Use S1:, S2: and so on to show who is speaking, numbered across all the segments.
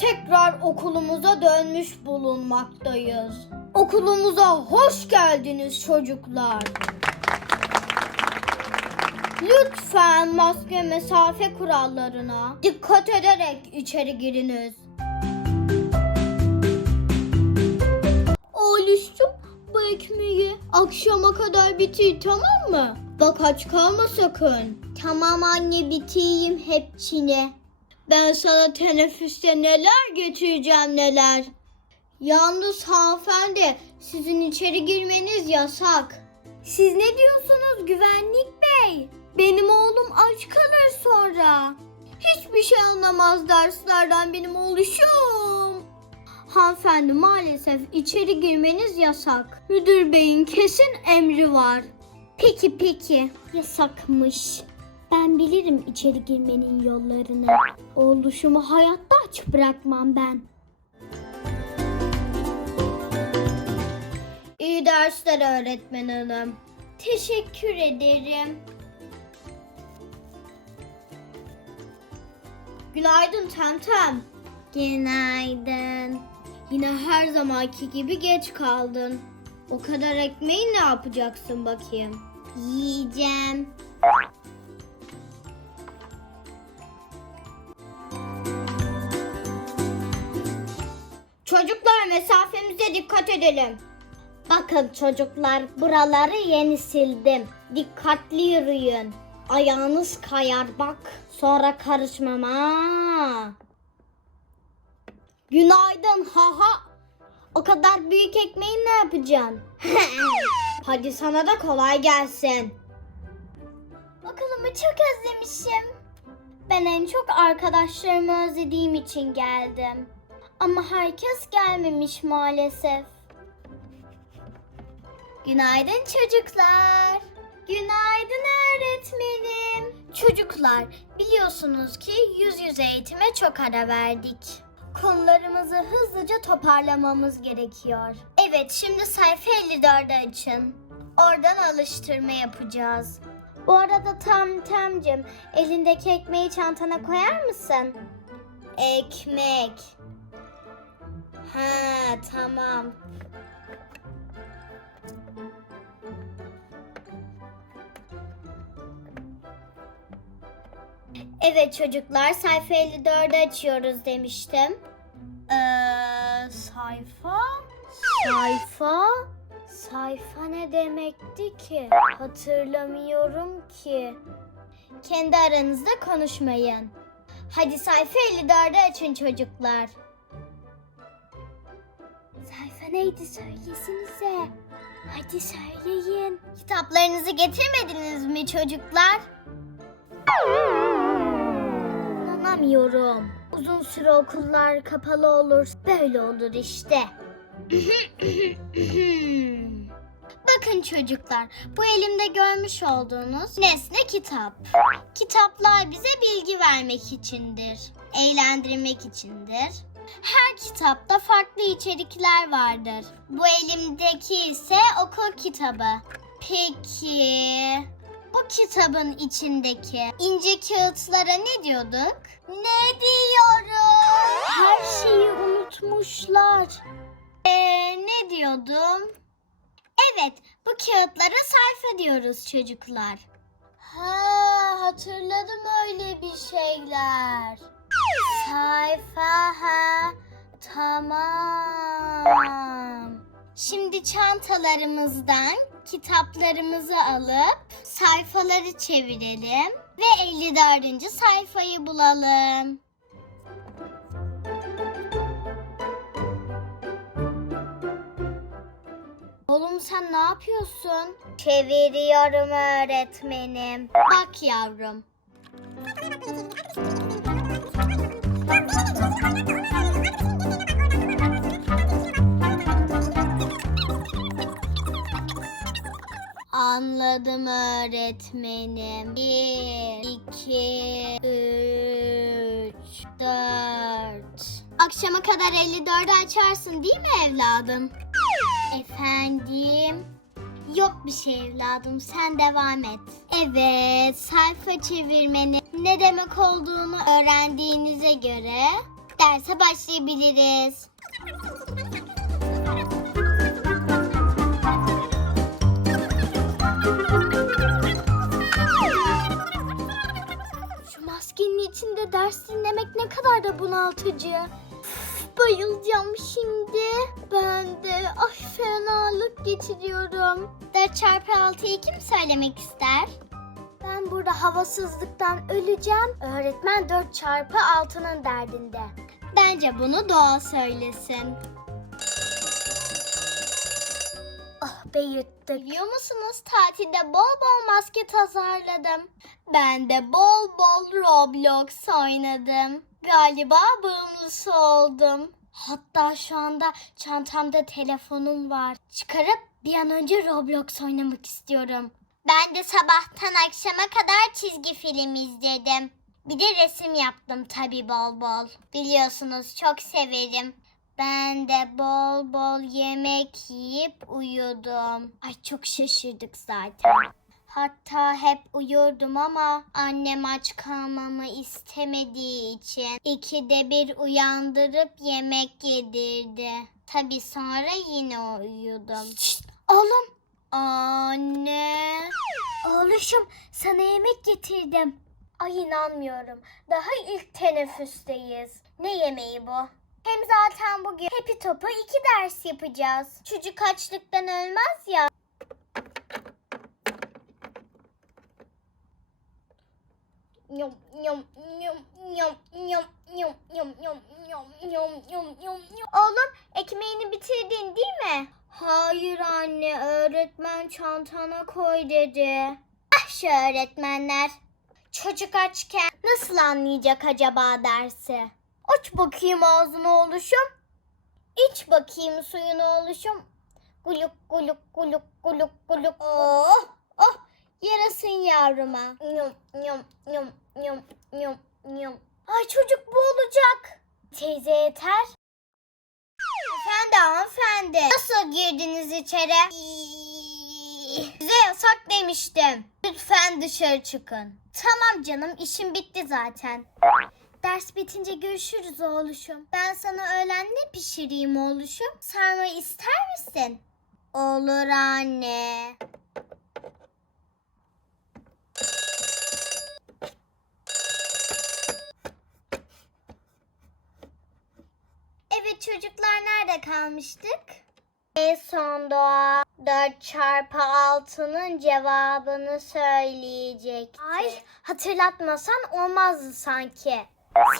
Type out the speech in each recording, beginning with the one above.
S1: tekrar okulumuza dönmüş bulunmaktayız. Okulumuza hoş geldiniz çocuklar. Lütfen maske mesafe kurallarına dikkat ederek içeri giriniz. Oğluşum bu ekmeği akşama kadar bitir tamam mı? Bak aç kalma sakın. Tamam anne bitireyim hepsini. Ben sana teneffüste neler getireceğim neler. Yalnız hanımefendi sizin içeri girmeniz yasak. Siz ne diyorsunuz güvenlik bey? Benim oğlum aç kalır sonra. Hiçbir şey anlamaz derslerden benim oğluşum. Hanımefendi maalesef içeri girmeniz yasak. Müdür beyin kesin emri var. Peki peki yasakmış. Ben bilirim içeri girmenin yollarını. Oğluşumu hayatta aç bırakmam ben. İyi dersler öğretmen hanım. Teşekkür ederim. Günaydın Temtem. Günaydın. Yine her zamanki gibi geç kaldın. O kadar ekmeği ne yapacaksın bakayım? Yiyeceğim. Çocuklar mesafemize dikkat edelim. Bakın çocuklar buraları yeni sildim. Dikkatli yürüyün. Ayağınız kayar bak. Sonra karışmam ha. Günaydın haha. O kadar büyük ekmeği ne yapacaksın? Hadi sana da kolay gelsin. Okulumu çok özlemişim. Ben en çok arkadaşlarımı özlediğim için geldim. Ama herkes gelmemiş maalesef. Günaydın çocuklar. Günaydın öğretmenim. Çocuklar, biliyorsunuz ki yüz yüze eğitime çok ara verdik. Konularımızı hızlıca toparlamamız gerekiyor. Evet, şimdi sayfa 54'ü açın. Oradan alıştırma yapacağız. Bu arada tam temcim, elindeki ekmeği çantana koyar mısın? Ekmek. Ha, tamam. Evet çocuklar sayfa 54'ü açıyoruz demiştim. Ee, sayfa? Sayfa? Sayfa ne demekti ki? Hatırlamıyorum ki. Kendi aranızda konuşmayın. Hadi sayfa 54'ü açın çocuklar. Sayfa neydi söylesinize. Hadi söyleyin. Kitaplarınızı getirmediniz mi çocuklar? İnanamıyorum. Uzun süre okullar kapalı olur. Böyle olur işte. Bakın çocuklar, bu elimde görmüş olduğunuz nesne kitap. Kitaplar bize bilgi vermek içindir, eğlendirmek içindir. Her kitapta farklı içerikler vardır. Bu elimdeki ise okul kitabı. Peki, bu kitabın içindeki ince kağıtlara ne diyorduk? Ne diyorum? Her şeyi unutmuşlar. Ee, ne diyordum? Evet, bu kağıtlara sayfa diyoruz çocuklar. Ha, hatırladım öyle bir şeyler. Sayfa ha, tamam. Şimdi çantalarımızdan kitaplarımızı alıp sayfaları çevirelim ve 54. sayfayı bulalım. Oğlum sen ne yapıyorsun? Çeviriyorum öğretmenim. Bak yavrum. Anladım öğretmenim. Bir, iki, üç, dört. Akşama kadar 54'ü açarsın değil mi evladım? Efendim? Yok bir şey evladım sen devam et. Evet sayfa çevirmenin ne demek olduğunu öğrendiğinize göre derse başlayabiliriz. Maskenin içinde ders dinlemek ne kadar da bunaltıcı. Bayılacağım şimdi. Ben de ay fenalık geçiriyorum. 4 çarpı 6'yı kim söylemek ister? Ben burada havasızlıktan öleceğim. Öğretmen 4 çarpı 6'nın derdinde. Bence bunu Doğa söylesin. Yırttık. Biliyor musunuz tatilde bol bol maske tasarladım. Ben de bol bol Roblox oynadım. Galiba bağımlısı oldum. Hatta şu anda çantamda telefonum var. Çıkarıp bir an önce Roblox oynamak istiyorum. Ben de sabahtan akşama kadar çizgi film izledim. Bir de resim yaptım tabii bol bol. Biliyorsunuz çok severim. Ben de bol bol yemek yiyip uyudum. Ay çok şaşırdık zaten. Hatta hep uyurdum ama annem aç kalmamı istemediği için ikide bir uyandırıp yemek yedirdi. Tabii sonra yine uyudum. oğlum. Anne. Oğluşum sana yemek getirdim. Ay inanmıyorum. Daha ilk teneffüsteyiz. Ne yemeği bu? Hem zaten bugün Happy Top'a iki ders yapacağız. Çocuk açlıktan ölmez ya. Yum yum yum yum yum yum yum yum yum yum yum yum yum. Oğlum ekmeğini bitirdin değil mi? Hayır anne öğretmen çantana koy dedi. Ah şu öğretmenler. Çocuk açken nasıl anlayacak acaba dersi? Aç bakayım ağzını oluşum. İç bakayım suyunu oluşum. Guluk guluk guluk guluk guluk. Oh oh yarasın yavruma. Yum yum yum yum yum yum. Ay çocuk boğulacak. Teyze yeter. Efendi hanımefendi. Nasıl girdiniz içeri? Size yasak demiştim. Lütfen dışarı çıkın. Tamam canım işim bitti zaten. Ders bitince görüşürüz oğluşum. Ben sana öğlen ne pişireyim oğluşum? Sarma ister misin? Olur anne. Evet çocuklar nerede kalmıştık? En son doğa 4 çarpı 6'nın cevabını söyleyecek. Ay hatırlatmasan olmazdı sanki.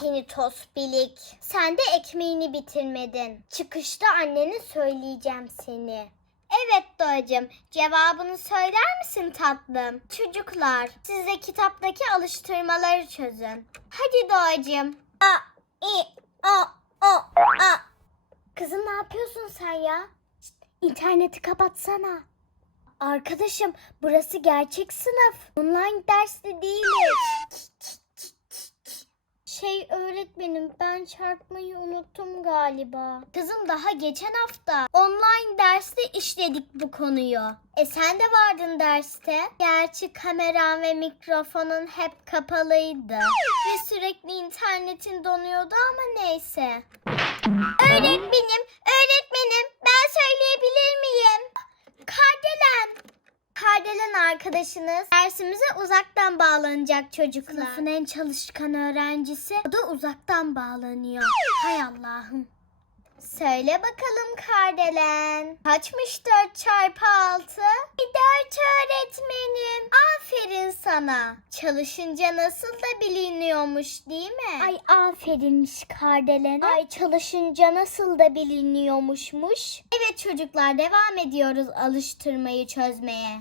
S1: Seni tosbilik. Sen de ekmeğini bitirmedin. Çıkışta annene söyleyeceğim seni. Evet Doğacığım, cevabını söyler misin tatlım? Çocuklar, siz de kitaptaki alıştırmaları çözün. Hadi Doğacığım. A, i, o, o, a. Kızım ne yapıyorsun sen ya? Şşt, İnterneti kapatsana. Arkadaşım burası gerçek sınıf. Online derste değiliz. Şey öğretmenim ben çarpmayı unuttum galiba. Kızım daha geçen hafta online derste işledik bu konuyu. E sen de vardın derste. Gerçi kameran ve mikrofonun hep kapalıydı. Ve sürekli internetin donuyordu ama neyse. Öğretmenim, öğretmenim ben söyleyebilir miyim? Kardelen. Kardelen arkadaşınız dersimize uzaktan bağlanacak çocuklar. Sınıfın en çalışkan öğrencisi o da uzaktan bağlanıyor. Hay Allah'ım. Söyle bakalım Kardelen. Kaçmış 4 çarpı 6? 4 öğretmenim. Aferin sana. Çalışınca nasıl da biliniyormuş değil mi? Ay aferinmiş Kardelen. Ay çalışınca nasıl da biliniyormuşmuş. Evet çocuklar devam ediyoruz alıştırmayı çözmeye.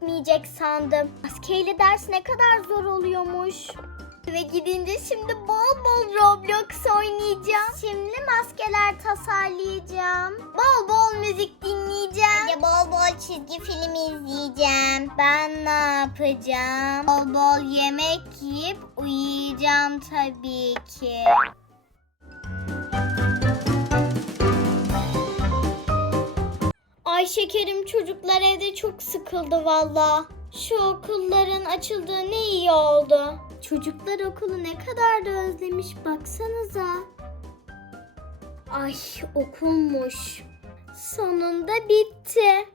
S1: Hiç bitmeyecek sandım. Maskeyle ders ne kadar zor oluyormuş. Eve gidince şimdi bol bol Roblox oynayacağım. Şimdi maskeler tasarlayacağım. Bol bol müzik dinleyeceğim. Ve bol bol çizgi film izleyeceğim. Ben ne yapacağım? Bol bol yemek yiyip uyuyacağım tabii ki. Ay şekerim çocuklar evde çok sıkıldı valla. Şu okulların açıldığı ne iyi oldu. Çocuklar okulu ne kadar da özlemiş baksanıza. Ay okulmuş. Sonunda bitti.